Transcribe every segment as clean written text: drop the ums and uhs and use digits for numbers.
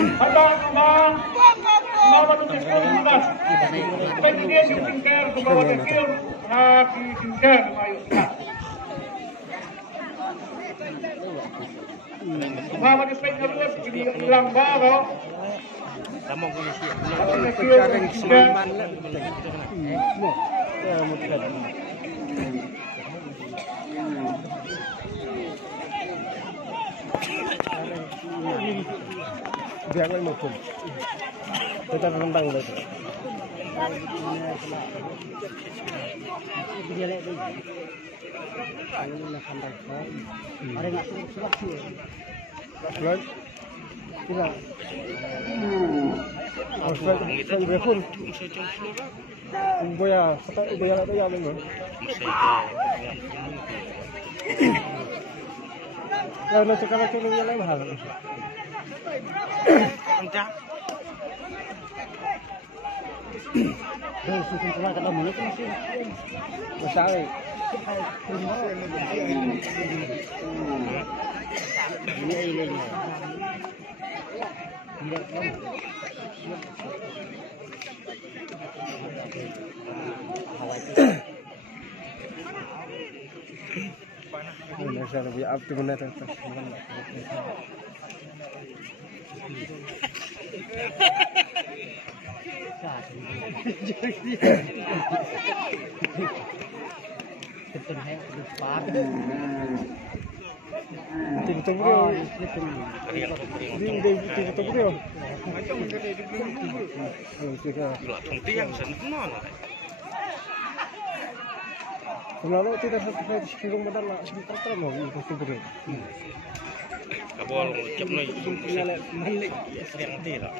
Handa naman mawatupin nas. Pwede din yung tingker, gumawa ng film na si tingker lumayos na. Gumawa ng pwede na ruwas, ilang baro. Tamang ko na siya. Pagkarang sinuman lang. Jangan maupun. Tetap rembang lagi. Dia lihat tu. Ini nak pandai. Ada nak surat sih. Surat. Tidak. Saya berpun. Boya, boya ada yang mana? Kalau nak cakap macam ni lain hal. Entah. Susun cuma kata mana tu masih. Masalah. Ini. Saya lebih up to mana tu? Kalau tidak sampai sebelum badan lah, sebentar mau itu beri. Kabel ucap ni, malik sering tidak.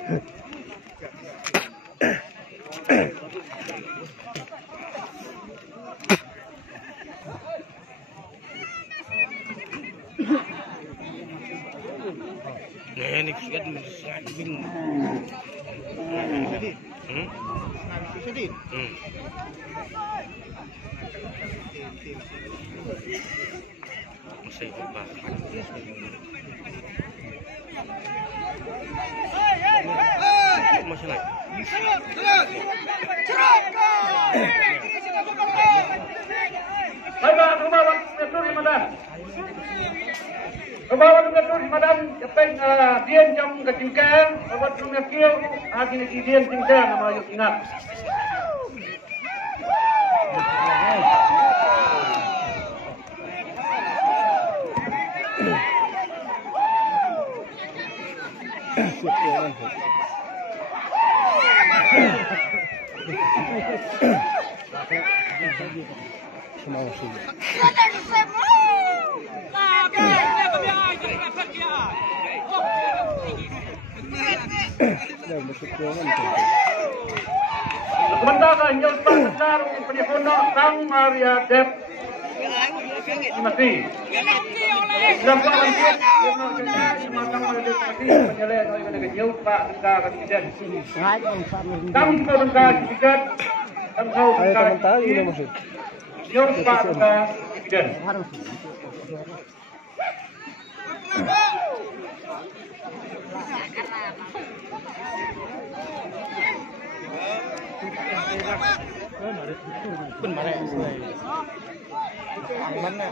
Ni kiat sangat bing. Sedih. Masih apa? Masih naik. Bapak, kembali ke Madan. Kembali ke Madan, kepen dian jam ketingkan, bapak rumah kiau, hari ini dian tingkan nama yuk ingat. Kementangan yang besar penyekono Kang Maria Dep Mati. Dapat lanjut sematang Maria Dep Mati penyelenggara oleh negara Pak Tengah Presiden. Kang Tengah Presiden. Kang Tengah Presiden. Yang Pak Tengah Presiden. Pun mana mana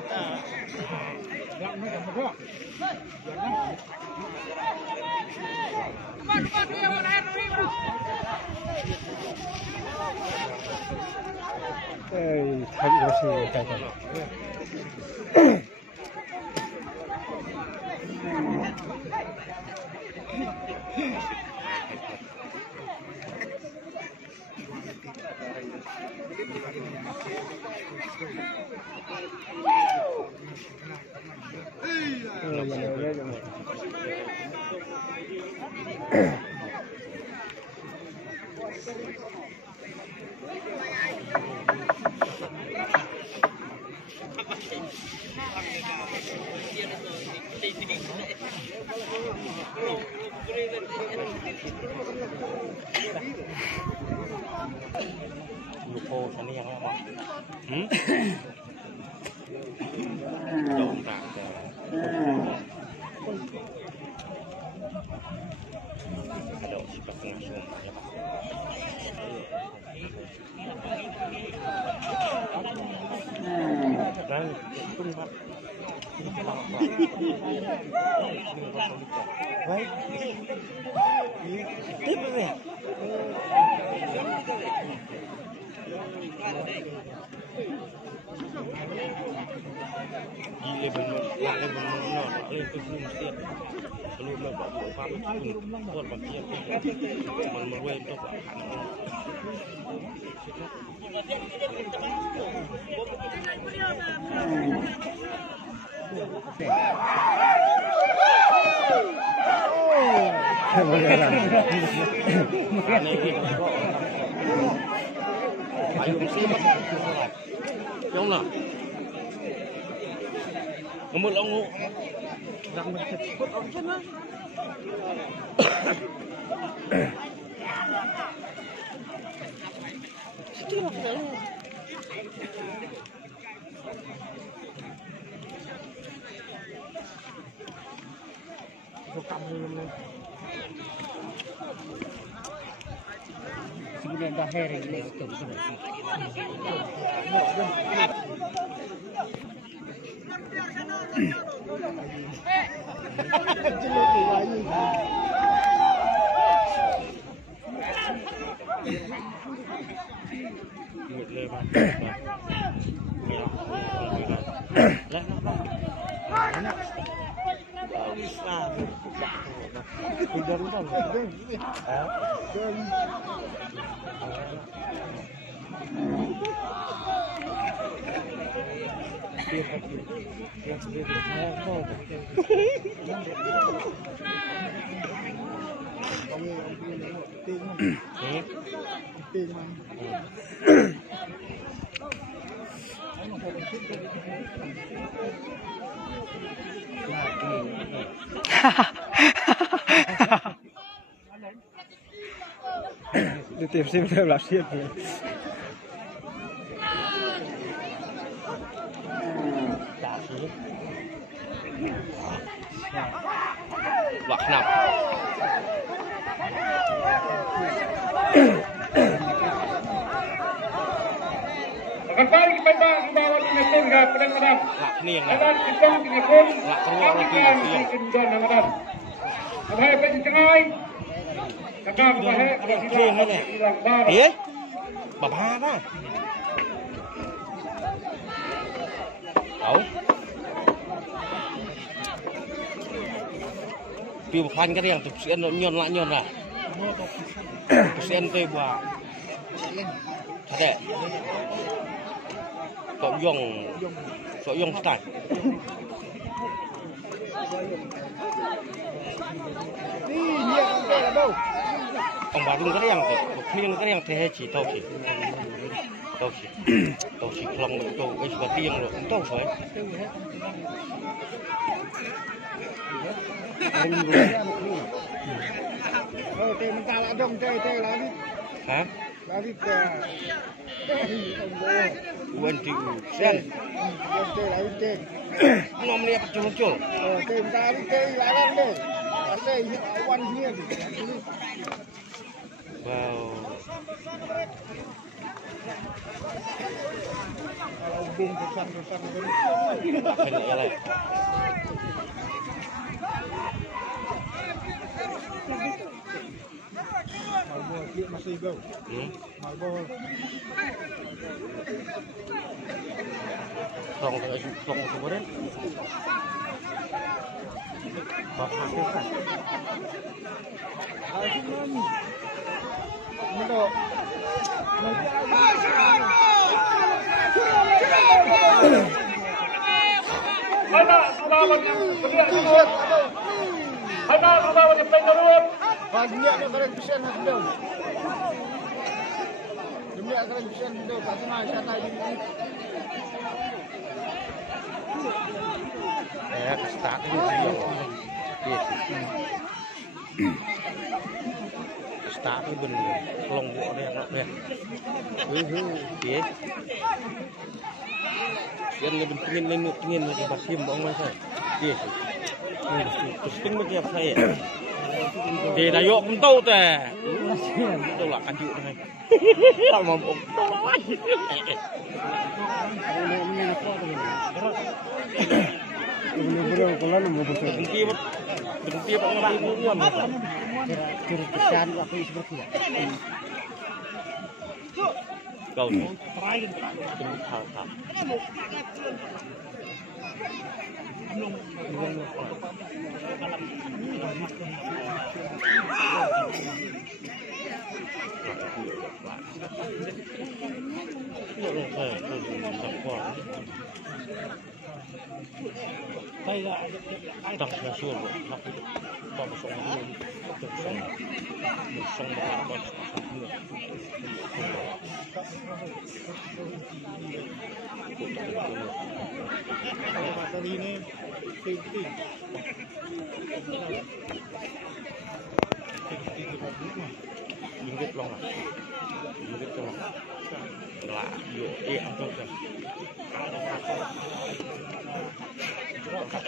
Lupo sana yang lama. Dong tak. Ngomong longu. Sudah dah hari ini itu. Đi tìm xem theo là siết gì. Loạt nằm. Kembali kepada Ibawan Nasional Pedang-pedang. Lạc niềng này. Akan kita pun Lạc keluar lagi siang. Kendon Ramadan. Hai pencengai. Kadang bahaya ada hilang bar. Iya. Bà đó. Đâu. Piu phanh cái riêng, tụi nó nhon lại. Tụi tôi bà. Thật đấy. Tội dùng style. Ông bà đừng cái riêng, tụi cái riêng thế chỉ tao chỉ không tao cái bà tiên rồi cũng tao phải. Tê mình ta là đông tê là đi. Hả? Là đi Quên chịu sen. Tê là đi tê. Ngom lihat muncul. Tê mình ta đi tê là lên đây. Ở đây quan here. Wow. Kalau bung besar Ini elek. Marble dia masih go. Marble. Song kemudian. Bapak kan. Untuk banyak nak keren persen hasil. Demi keren persen itu pasang sana ini. Ya, start ini. Start ini bener. Long buat dia nak dia. Dia. Dia lebih pengin lagi basim bang saya. Dia. Terus tinggal macam saya. Thì là dụ cũng tốt tè. Đâu là ăn chịu này. Tao mà bụng to lắm. Benci Pak ngelatih buruan. Kesan waktu seperti itu. Kau nih. Hal. Đang là xuôi rồi, nó cũng có một số người được sống một con biết long là dụ em thôi rồi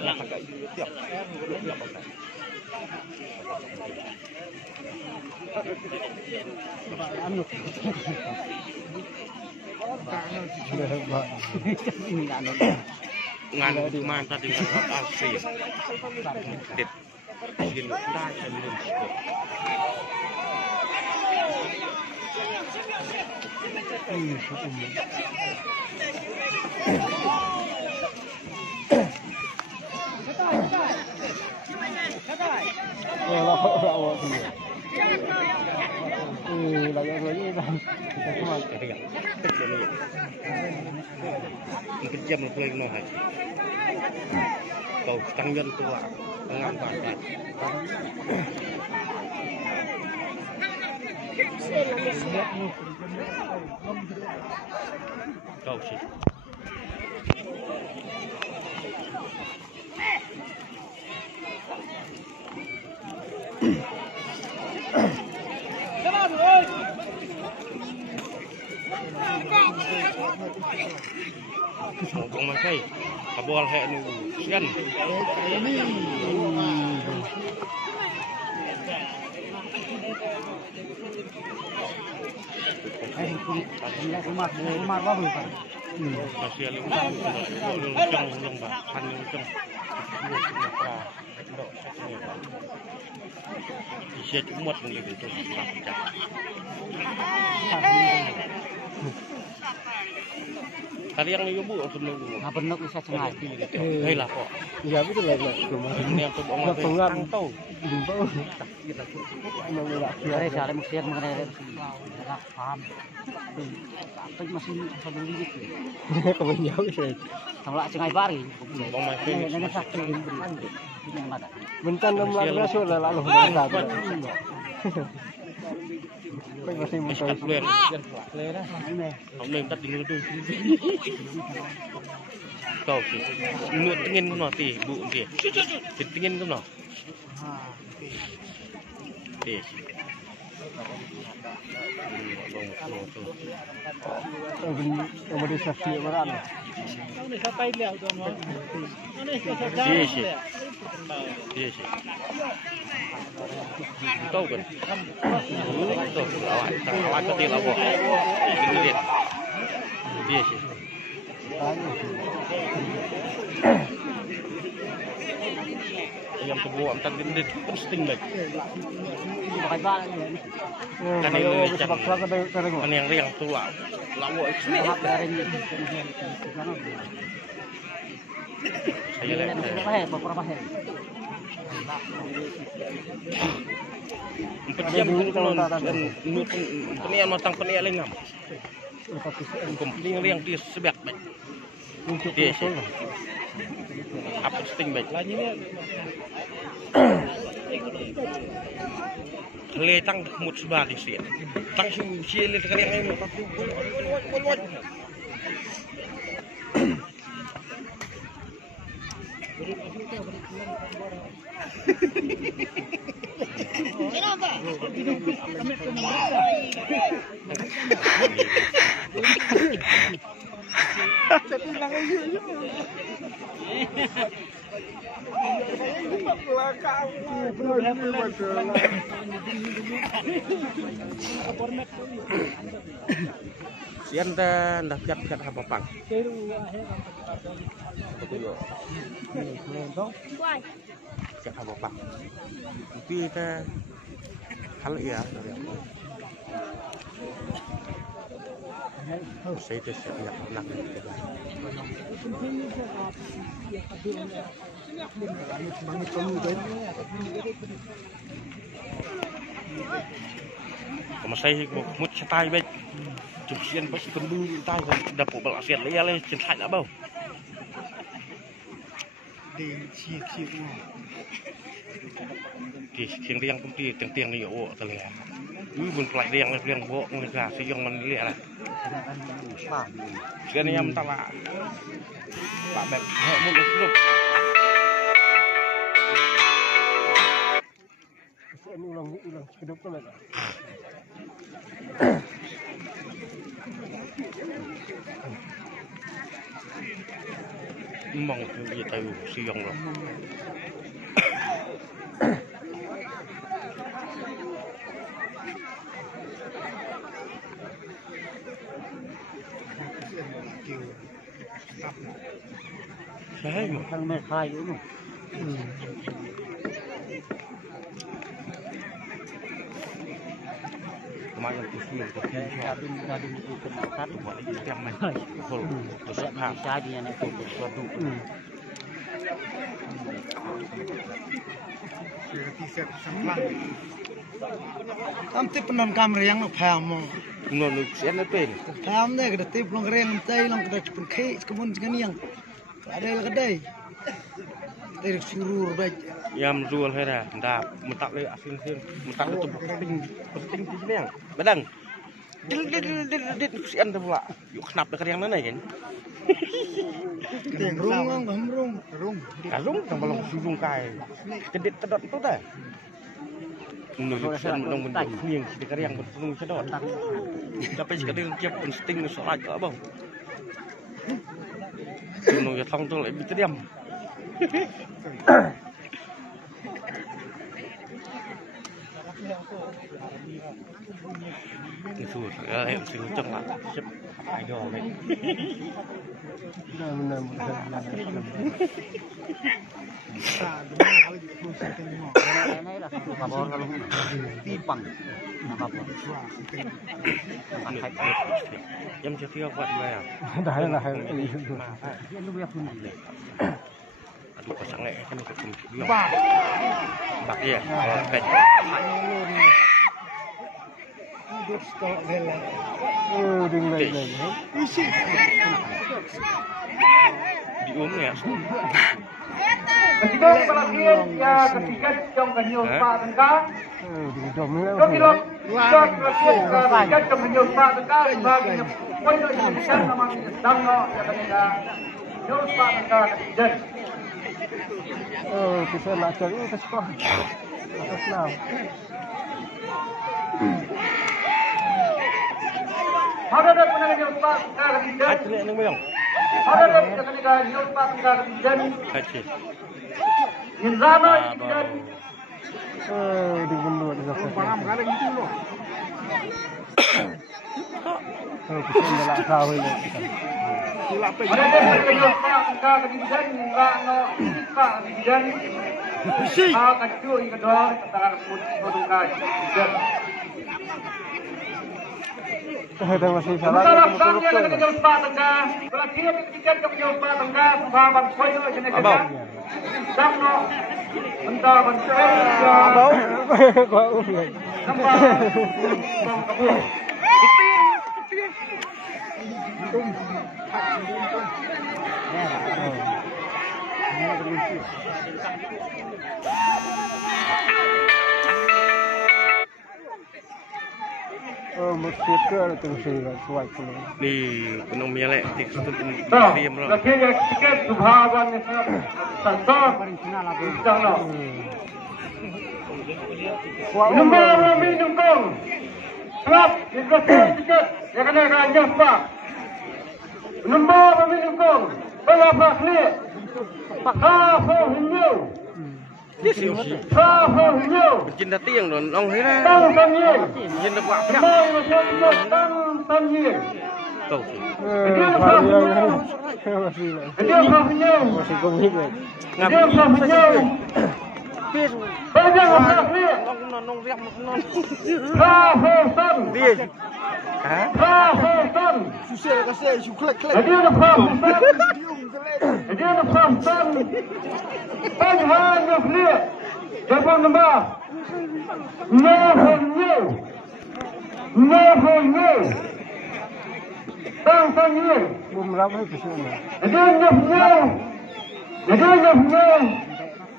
là cái tiếp ngàn man tadi nggak asli dit gini dah saya minum jam play no hai kau tăng nhân tu là ngang bàn bàn kau sih Kung masay, kabual he ni sian. Rumah baru kan. Masih ada long ba, kan long. Siya umot ng libro to sa pagkat. Tadi yang ibu sebelum Benar bisa sengaja. Hei lah kok. Iya betul lah. Ini yang tuh omong tang tahu. Dari cara musiat mengenai paham. Tapi masih sambil gitu. Kamu jauh sih. Kalau cengai pari. Bang masih Ini sakit ini. Bentar 6 rasul lah lalu bentar. Masih masih keluar. Ông lên tắt tiếng tôi. Kau sih. Nuốt tingin nó tì bụ kìa. Tingin nó. Tì. Kemudian saksi beran. Iya sih. Tahu kan? Tahu. Awak ketil apa? Lihat. Iya sih. Yang kebuang tak gendit penting lagi. Kan yang riang tu lah. Lawa itu. Saya lihat. Jam penian matang penian lengam. Kumpul yang di sebelah baik. Dia sih. Apa sting baik lagi ni? Letang mut sebelah di sini. Tang si lihat kali yang ini. Kenapa? Sian dah piat apa pang? Piat apa pang? Tapi kita kalau ya dari apa? Saya itu siap nak. Kamu saya mut cetai baik. Sian pasti kembali tahu dapur balak sian dia le cinta tak bau. Di siang riang pun di tiang ni oh terle. Bun pelai riang bok mereka siang man lihat lah. Sian yang tak lah. Pak beb mut hidup. Sian ulang hidup tu lah. Mong dia tahu siang lah. Saya Thằng mẹ khai nữa. kemarin tu siang tu Gading itu kena satu. buat lagi tiang main. Betul. Tu Saya sebab bisa dia nak fokus suatu. Amti penon kamera yang nak paham. ngon sian na pen. Paham deh, kita tip long reng tay long kita cepet kek kemun jangan yang ada yang kedai. Dari surur baik. Yam rual hai dah. Dah mentak le asin mentak tu penting di sini yang. Badang. Dit sian tu pula. Yuk kenapa dekat yang mana kan? Rung. Karung tang balong surung kai. Kedit tedot tu dah. Menurut saya menang bentuk yang dekat yang berpenuh sedot. Tapi sekadang kiap penting soal ke abang. Menurut ya tang tu lebih terdiam. Itu em sing ceng lah. Sip. Ayo lek. Benar. Ini lah kabor kalau tipang. Kabor. Yang jadi buat bayar. Dah lah. Dia lu biar pun boleh. Aduh pasang lek kan itu dia. Bak ya. Kan. Duduk stok bela. Dengan Isi. Di ya. Ketika pelatihan ya ketiga trong kenyum Pak Tengkar. Kilo ketiga trong kenyum Pak Tengkar sebagai poin Indonesia nama Dangno ya ketika kenyum Pak Tengkar ketiga. Kita nak cari ke sekolah. Atas nama. Ada kenyum Pak Tengkar ketiga. Acil nang bayang. Ada ketika kenyum Pak Tengkar ketiga. Acil. Inzano ketiga. Di benua di sana. Paham kada gitu loh. Kita dah tahu ini. Ada kenyum Pak Tengkar ketiga. Dangno Pak ketiga. Akan cuy kedua tentang produk ketiga. Ada masih Sementara salah. sang yang kenyum Pak Tengkar. Pelatihan ketiga kenyum Pak Tengkar. Sahabat poin Indonesia. Dangno entah bentuk Bau. Bau. Mesti ke terus suai pulang. Ni penong mialek tik sutut diam ro. Pelatihan ketiga subhaban santor Dangno. Numpang. Sebab itu sedikit ya kena kenyum Pak. Nombor pemilikung. Berapa klik? Apa hijau? Dia siu-siu. Apa hijau? Bercinta tiang dong thế ra. Tăng tanyin. Bercinta kuat ya. Tăng tanyin. Tuh. Dia apa hijau? Dia apa hijau? Masih komik lagi. Dia apa hijau? Banyak apa klik? Nong riak non. Apa san? Dia. Hah? Apa san? Susah kasih, suklek klek. Dia apa san? Dia apa san? Banyak klik. Siapa nama? Nahonyo. Tăng tanyin. Belum berapa itu sih? Dia nyafnya.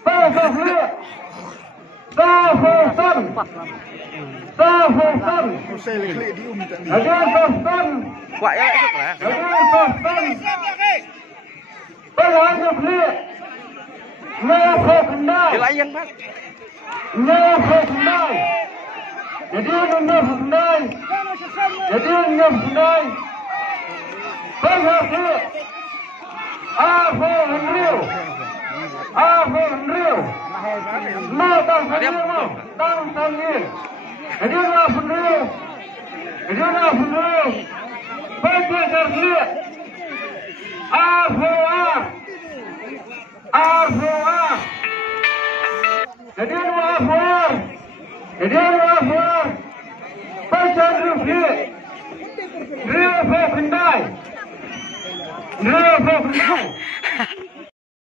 Apa klik? Apa san? Susah klek di tadi. Ada san. Kuat ya itu lah. Banyak klik. Nahonyo. Dia layan Pak. Nahonyo. Jadi nahonyo. Banyak klik. Apa Henry? Mau tang tanyin. Jadi nahonyo. Banyak klik. Apa? Jadi Pasal Rio Kendai.